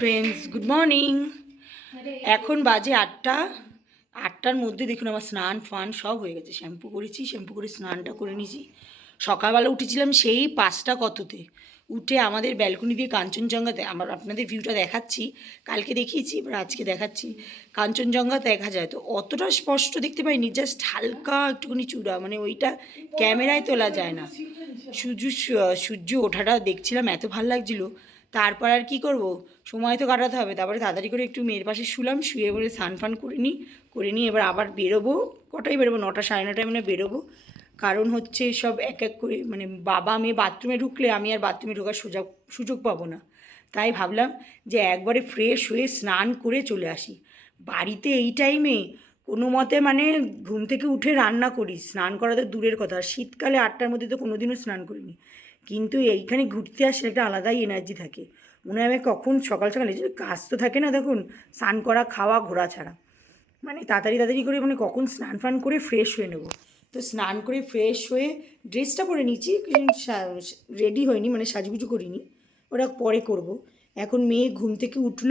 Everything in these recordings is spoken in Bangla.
ফ্রেন্ডস গুড মর্নিং এখন বাজে আটটা। আটটার মধ্যে দেখুন আমার স্নান ফান সব হয়ে গেছে। শ্যাম্পু করেছি, শ্যাম্পু করে স্নানটা করে নিয়েছি। সকালবেলা উঠেছিলাম সেই পাঁচটা কততে। উঠে আমাদের ব্যালকনি দিয়ে কাঞ্চনজঙ্ঘাতে, আমার আপনাদের ভিউটা দেখাচ্ছি। কালকে দেখিয়েছি, এবার আজকে দেখাচ্ছি। কাঞ্চনজঙ্ঘা দেখা যায় তো অতটা স্পষ্ট দেখতে পাইনি জাস্ট হালকা একটুখানি চূড়া মানে ওইটা ক্যামেরায় তোলা যায় না। সূর্য সূর্য ওঠাটা দেখছিলাম, এত ভালো লাগছিল। তারপর আর কি করব? সময় তো কাটাতে হবে। তারপরে তাড়াতাড়ি করে একটু মেয়ের পাশে শুলাম, শুয়ে পরে স্নান ফান করে নিই করে নিই এবার আবার বেরোবো। কটাই বেরোবো? নটা, সাড়ে নটায় মানে বেরোবো। কারণ হচ্ছে সব এক এক করে মানে বাবা মেয়ে বাথরুমে ঢুকলে আমি আর বাথরুমে ঢোকার সুযোগ সুযোগ পাবো না। তাই ভাবলাম যে একবারে ফ্রেশ হয়ে স্নান করে চলে আসি। বাড়িতে এই টাইমে কোনো মতে মানে ঘুম থেকে উঠে রান্না করি। স্নান করা তো দূরের কথা। শীতকালে আটটার মধ্যে তো কোনোদিনও স্নান করিনি। কিন্তু এইখানে ঘুরতে আসলে একটা আলাদাই এনার্জি থাকে। মনে হয় আমি কখন সকাল সকাল এই কাজ তো থাকে না দেখুন, স্নান করা, খাওয়া, ঘোরা ছাড়া। মানে তাড়াতাড়ি তাড়াতাড়ি করে মানে কখন স্নান ফান করে ফ্রেশ হয়ে নেব। তো স্নান করে ফ্রেশ হয়ে ড্রেসটা পরে নিচ্ছি রেডি হয়নি মানে সাজগুজু করিনি। ওটা পরে করব। এখন মেয়ে ঘুম থেকে উঠল,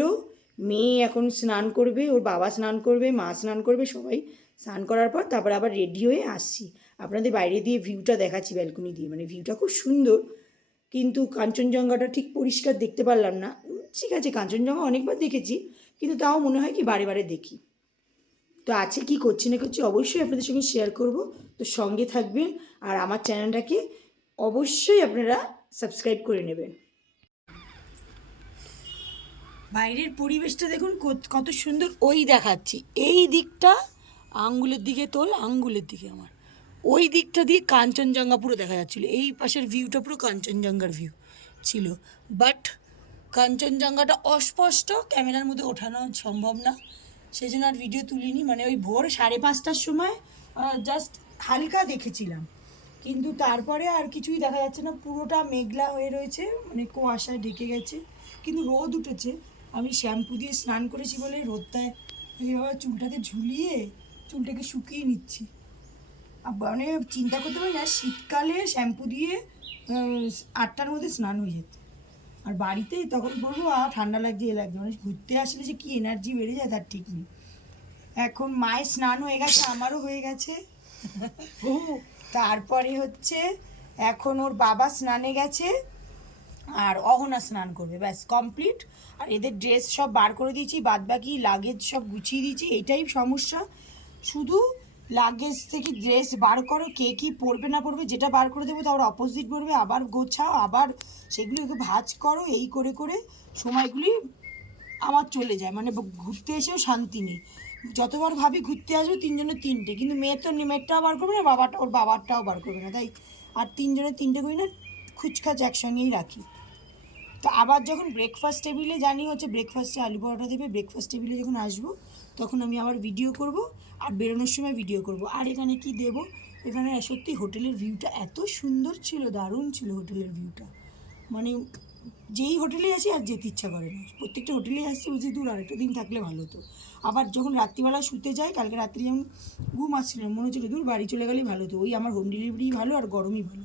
মেয়ে এখন স্নান করবে, ওর বাবা স্নান করবে, মা স্নান করবে, সবাই স্নান করার পর তারপর আবার রেডি হয়ে আসছি। আপনাদের বাইরে দিয়ে ভিউটা দেখাচ্ছি ব্যালকনি দিয়ে। মানে ভিউটা খুব সুন্দর, কিন্তু কাঞ্চনজঙ্ঘাটা ঠিক পরিষ্কার দেখতে পারলাম না। ঠিক আছে, কাঞ্চনজঙ্ঘা অনেকবার দেখেছি, কিন্তু তাও মনে হয় কি বারে বারে দেখি। তো আছে কি করছি না করছি অবশ্যই আপনাদের সঙ্গে শেয়ার করব। তো সঙ্গে থাকবেন আর আমার চ্যানেলটাকে অবশ্যই আপনারা সাবস্ক্রাইব করে নেবেন। বাইরের পরিবেশটা দেখুন কত- সুন্দর ওই দেখাচ্ছি। এই দিকটা আঙ্গুলের দিকে তোল, আঙ্গুলের দিকে আমার। ওই দিকটা দিয়ে কাঞ্চনজঙ্ঘা পুরো দেখা যাচ্ছিল। এই পাশের ভিউটা পুরো কাঞ্চনজঙ্ঘার ভিউ ছিল। বাট কাঞ্চনজঙ্ঘাটা অস্পষ্ট, ক্যামেরার মধ্যে ওঠানো সম্ভব না। সেই জন্য আর ভিডিও তুলিনি। মানে ওই ভোর সাড়ে পাঁচটার সময় জাস্ট হালকা দেখেছিলাম। কিন্তু তারপরে আর কিছুই দেখা যাচ্ছে না। পুরোটা মেঘলা হয়ে রয়েছে মানে কুয়াশায় ঢেকে গেছে। কিন্তু রোদ উঠেছে। আমি শ্যাম্পু দিয়ে স্নান করেছি বলে রোদটায় এইভাবে চুলটাকে ঝুলিয়ে চুলটাকে শুকিয়ে নিচ্ছি। মানে চিন্তা করতে পারি না, শীতকালে শ্যাম্পু দিয়ে আটটার মধ্যে স্নান হয়ে যেত। আর বাড়িতে তখন বলব আর ঠান্ডা লাগছে, এ লাগছে। মানে ঘুরতে আসলে যে কী এনার্জি বেড়ে যায় তার ঠিক নেই। এখন মায়ের স্নান হয়ে গেছে, আমারও হয়ে গেছে। তারপরে হচ্ছে, এখন ওর বাবা স্নানে গেছে, আর অহনা স্নান করবে, ব্যাস কমপ্লিট আর এদের ড্রেস সব বার করে দিয়েছি বাদ বাকি লাগেজ সব গুছিয়ে দিয়েছি, এটাই সমস্যা। শুধু লাগেজ থেকে ড্রেস বার করো, কে কী পরবে না পরবে যেটা বার করে দেবো তারপর অপোজিট পরবে, আবার গোছাও, আবার সেগুলো একটু ভাজ করো, এই করে করে সময়গুলি আমার চলে যায়। মানে ঘুরতে এসেও শান্তি নেই। যতবার ভাবি ঘুরতে আসব তিনজনের তিনটে, কিন্তু মেয়ে তো মেয়েরটাও বার করবে না, বাবাটা, ওর বাবারটাও বার করবে না। তাই আর তিনজনের তিনটে করি না খুচখাচ একসঙ্গেই রাখি। তো আবার যখন ব্রেকফাস্ট টেবিলে জানি হচ্ছে ব্রেকফাস্টে আলু পরোটা দেবে ব্রেকফাস্ট টেবিলে যখন আসব, তখন আমি আবার ভিডিও করব। আর বেরোনোর সময় ভিডিও করব। আর এখানে কি দেব? এখানে সত্যি হোটেলের ভিউটা এত সুন্দর ছিল, দারুণ ছিল হোটেলের ভিউটা মানে যেই হোটেলে আসি আর যেতে ইচ্ছা করে না। প্রত্যেকটা হোটেলে আসছি বুঝি দূর আরেকটা দিন থাকলে ভালো হতো। আবার যখন রাত্রিবেলা শুতে যাই, কালকে রাত্রি যেমন ঘুম আসছিল, মনে হচ্ছিল, দূর, বাড়ি চলে গেলেই ভালো হতো। ওই আমার হোম ডেলিভারি ভালো আর গরমই ভালো।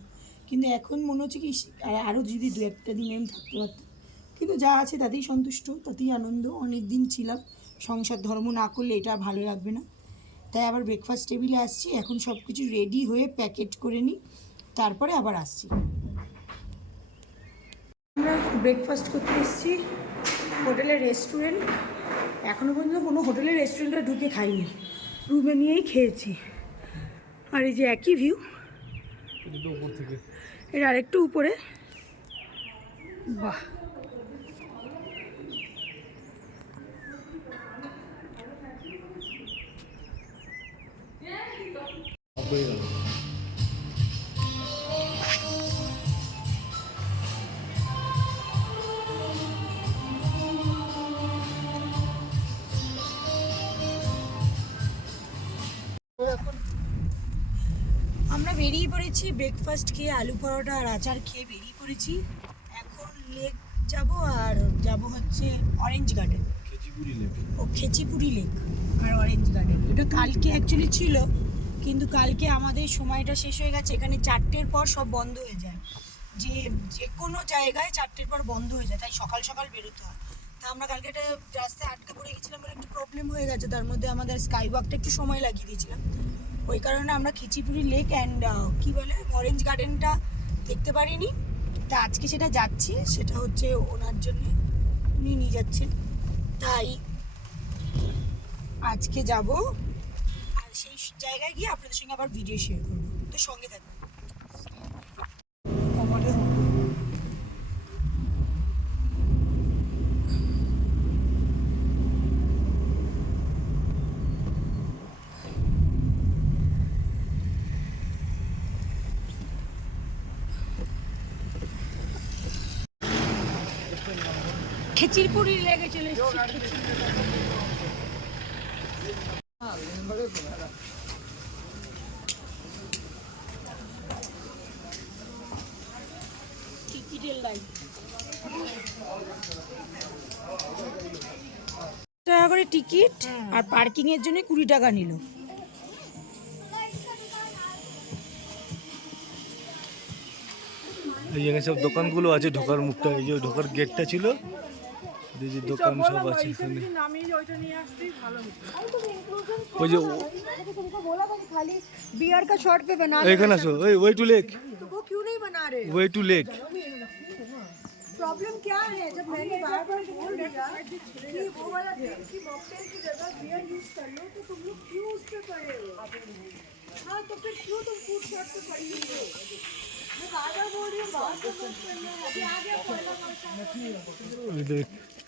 কিন্তু এখন মনে হচ্ছে কি আরও যদি দু একটা দিন আমি থাকতে পারতাম কিন্তু যা আছে তাতেই সন্তুষ্ট, তাতেই আনন্দ। অনেক দিন ছিলাম, সংসার ধর্ম না করলে এটা ভালো লাগবে না। তাই আবার ব্রেকফাস্ট টেবিলে আসছি। এখন সব কিছু রেডি হয়ে প্যাকেট করে নিই। তারপরে আবার আসছি। আমরা ব্রেকফাস্ট করতে এসেছি হোটেলের রেস্টুরেন্ট এখনও পর্যন্ত কোনো হোটেলের রেস্টুরেন্টে ঢুকে খাইনি। রুমে নিয়েই খেয়েছি। আর এই যে একই ভিউ এর আরেকটু উপরে। বাহ। আমরা বেরিয়ে পড়েছি ব্রেকফাস্ট খেয়ে আলু পরোটা আর আচার খেয়ে বেরিয়ে পড়েছি। এখন লেক যাব আর যাব হচ্ছে অরেঞ্জ গার্ডেন ও খেচিপুরি লেক আর অরেঞ্জ গার্ডেন এটা কালকে অ্যাকচুয়ালি ছিল। কিন্তু কালকে আমাদের সময়টা শেষ হয়ে গেছে, এখানে চারটের পর সব বন্ধ হয়ে যায়। যে যে কোনো জায়গায় চারটের পর বন্ধ হয়ে যায়, তাই সকাল সকাল বেরোতে হয়। তা আমরা কালকে একটা রাস্তায় আটকে পড়ে গেছিলাম বলে একটু প্রবলেম হয়ে গেছে, তার মধ্যে আমাদের স্কাই ওয়াকটা একটু সময় লাগিয়ে দিয়েছিলাম। ওই কারণে আমরা খিচিপুরি লেক অ্যান্ড কি বলে অরেঞ্জ গার্ডেনটা দেখতে পারিনি। তা আজকে সেটা যাচ্ছি, সেটা হচ্ছে ওনার জন্যে উনি নিয়ে যাচ্ছেন। তাই আজকে যাব সেই জায়গায় গিয়ে আপনাদের সঙ্গে আবার ভিডিও শেয়ার করব। তো সঙ্গে থাকবেন। খিচিরপুরি লেগে চলে টাকা করে টিকিট আর পার্কিং এর জন্য কুড়ি টাকা নিল। এই জায়গায় সব দোকানগুলো আছে ঢোকার মুখটা, এই যে ঢোকার গেটটা ছিল এই যে দোকান সব আছে এখানে ওই যে ও- बियर का शॉर्ट पे बना এখানে আসো ওই ওয়ে टू लेक तो वो क्यों नहीं बना रहे ওয়ে टू लेक प्रॉब्लम क्या है जब मैंने बार बार बोल दिया कि वो वाला की मॉकटेल की जगह बियर यूज कर लो तो तुम लोग क्यों उस पे पड़े हो हाँ तो फिर क्यों तुम फूड शॉर्ट पे पड़ी हुई हो मैं बार बार बोल रही हूँ बाहर तो मत कर लो अभी आ गया पहला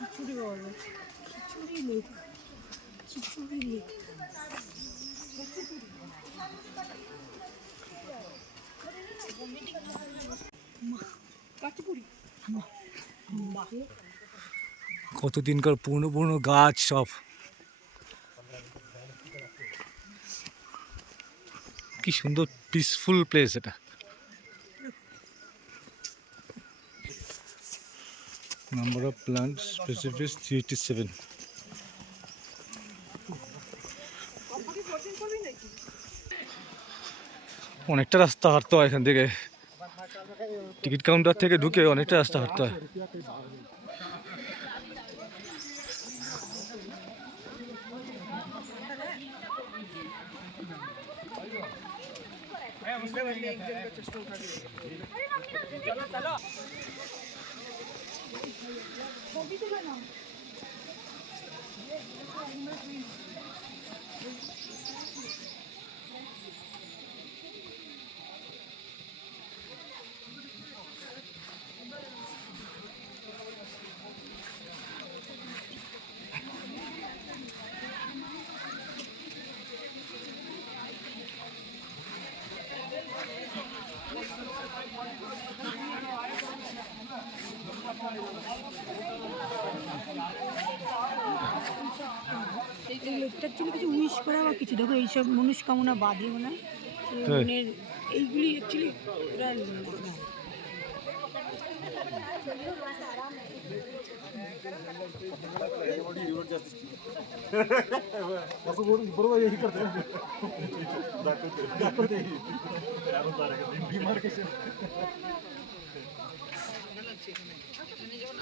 খিচুড়ি বলো। খিচুড়ি খিচুড়ি কতদিনকার পুরনো পুরনো গাছ সব। কি সুন্দর পিসফুল প্লেস এটা। number of plant specific three eighty seven অনেকটা রাস্তা হাঁটতে হয় এখান থেকে টিকিট কাউন্টার থেকে ঢুকে অনেকটা রাস্তা হাঁটতে হয় এই লোকটার জন্য কিছু উইশ করা বা কিছু দেখো এইসব মনস্কামনা বাঁধেও না মনের এইগুলি অ্যাকচুয়ালি ওরা असं बोलून बरोबर हे करते दाखवते दाखवते también llevan